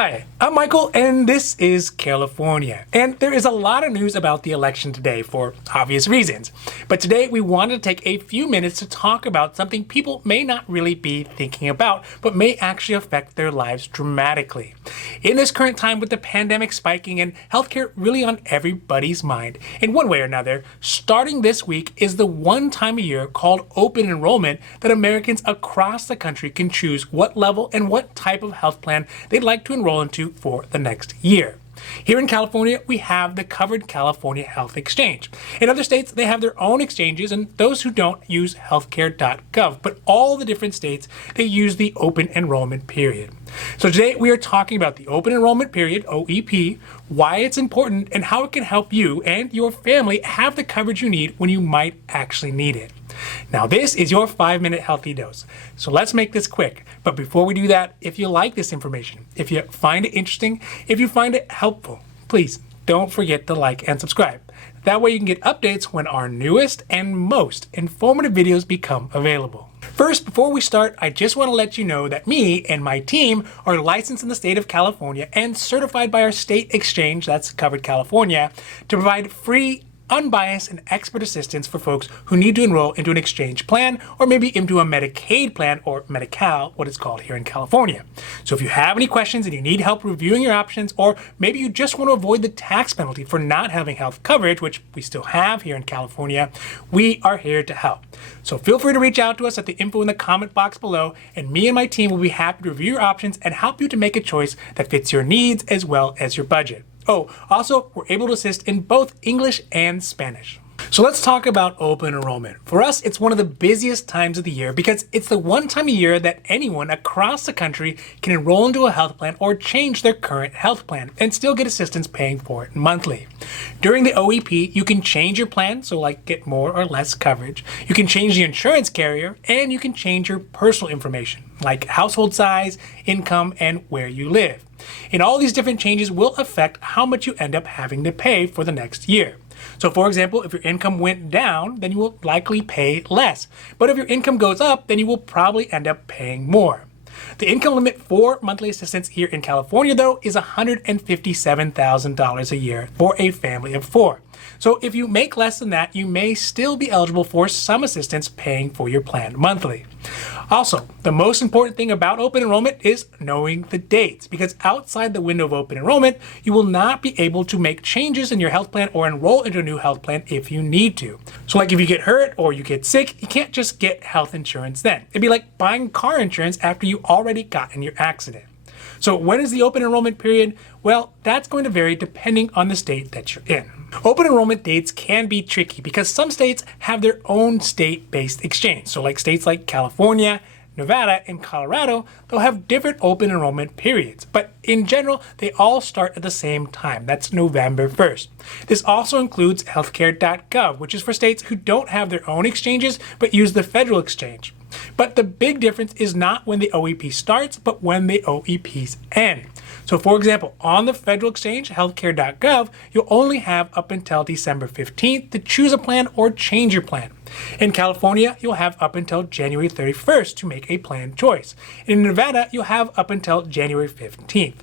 Hi, I'm Michael, and this is California. And there is a lot of news about the election today for obvious reasons. But today we wanted to take a few minutes to talk about something people may not really be thinking about, but may actually affect their lives dramatically. In this current time with the pandemic spiking and healthcare really on everybody's mind, in one way or another, starting this week is the one time a year called open enrollment that Americans across the country can choose what level and what type of health plan they'd like to enroll into for the next year. Here in California, we have the covered California Health Exchange. In other states, they have their own exchanges, and those who don't use Healthcare.gov, but all the different states, they use the open enrollment period. So today we are talking about the open enrollment period, OEP, why it's important, and how it can help you and your family have the coverage you need when you might actually need it. Now this is your 5-minute healthy dose. So let's make this quick. But before we do that, if you like this information, if you find it interesting, if you find it helpful, please don't forget to like and subscribe. That way you can get updates when our newest and most informative videos become available. First, before we start, I just want to let you know that me and my team are licensed in the state of California and certified by our state exchange, that's Covered California, to provide free, unbiased, and expert assistance for folks who need to enroll into an exchange plan or maybe into a Medicaid plan or medi-cal, what it's called here in California. So if you have any questions and you need help reviewing your options, or maybe you just want to avoid the tax penalty for not having health coverage, which we still have here in California, we are here to help. So feel free to reach out to us at the info in the comment box below, and me and my team will be happy to review your options and help you to make a choice that fits your needs as well as your budget. Oh, also, we're able to assist in both English and Spanish. So let's talk about open enrollment. For us, it's one of the busiest times of the year because it's the one time a year that anyone across the country can enroll into a health plan or change their current health plan and still get assistance paying for it monthly. During the OEP, you can change your plan, so like get more or less coverage. You can change the insurance carrier, and you can change your personal information, like household size, income, and where you live. And all these different changes will affect how much you end up having to pay for the next year. So for example, if your income went down, then you will likely pay less. But if your income goes up, then you will probably end up paying more. The income limit for monthly assistance here in California, though, is $157,000 a year for a family of 4. So if you make less than that, you may still be eligible for some assistance paying for your plan monthly. Also, the most important thing about open enrollment is knowing the dates, because outside the window of open enrollment, you will not be able to make changes in your health plan or enroll into a new health plan if you need to. So like if you get hurt or you get sick, you can't just get health insurance then. It'd be like buying car insurance after you already got in your accident. So when is the open enrollment period? Well, that's going to vary depending on the state that you're in. Open enrollment dates can be tricky because some states have their own state-based exchange. So like states like California, Nevada, and Colorado, they'll have different open enrollment periods. But in general, they all start at the same time. That's November 1st. This also includes Healthcare.gov, which is for states who don't have their own exchanges but use the federal exchange. But the big difference is not when the OEP starts, but when the OEPs end. So for example, on the federal exchange, Healthcare.gov, you'll only have up until December 15th to choose a plan or change your plan. In California, you'll have up until January 31st to make a plan choice. In Nevada, you'll have up until January 15th.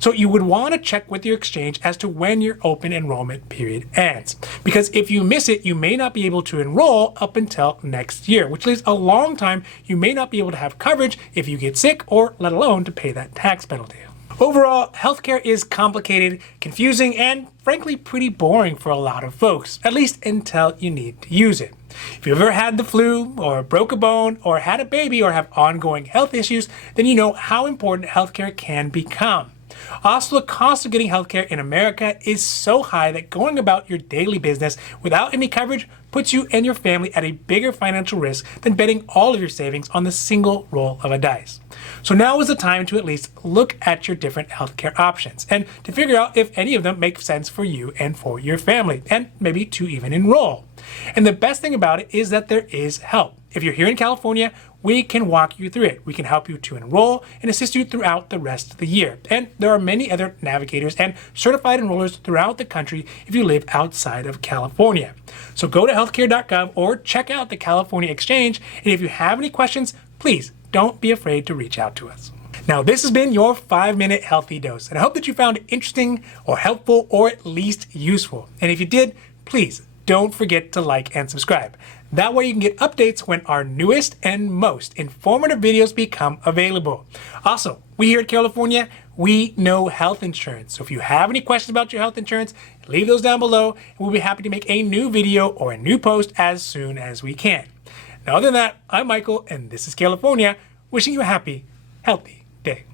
So you would want to check with your exchange as to when your open enrollment period ends. Because if you miss it, you may not be able to enroll up until next year, which leaves a long time you may not be able to have coverage if you get sick or let alone to pay that tax penalty. Overall, healthcare is complicated, confusing, and frankly pretty boring for a lot of folks, at least until you need to use it. If you've ever had the flu, or broke a bone, or had a baby, or have ongoing health issues, then you know how important healthcare can become. Also, the cost of getting healthcare in America is so high that going about your daily business without any coverage puts you and your family at a bigger financial risk than betting all of your savings on the single roll of a dice. So now is the time to at least look at your different healthcare options and to figure out if any of them make sense for you and for your family, and maybe to even enroll. And the best thing about it is that there is help. If you're here in California, we can walk you through it. We can help you to enroll and assist you throughout the rest of the year. And there are many other navigators and certified enrollers throughout the country if you live outside of California. So go to Healthcare.gov or check out the California Exchange. And if you have any questions, please don't be afraid to reach out to us. Now, this has been your 5-minute healthy dose, and I hope that you found it interesting or helpful or at least useful. And if you did, please don't forget to like and subscribe. That way you can get updates when our newest and most informative videos become available. Also, we here at Carelifornia, we know health insurance. So if you have any questions about your health insurance, leave those down below, and we'll be happy to make a new video or a new post as soon as we can. Now, other than that, I'm Michael, and this is Carelifornia, wishing you a happy, healthy day.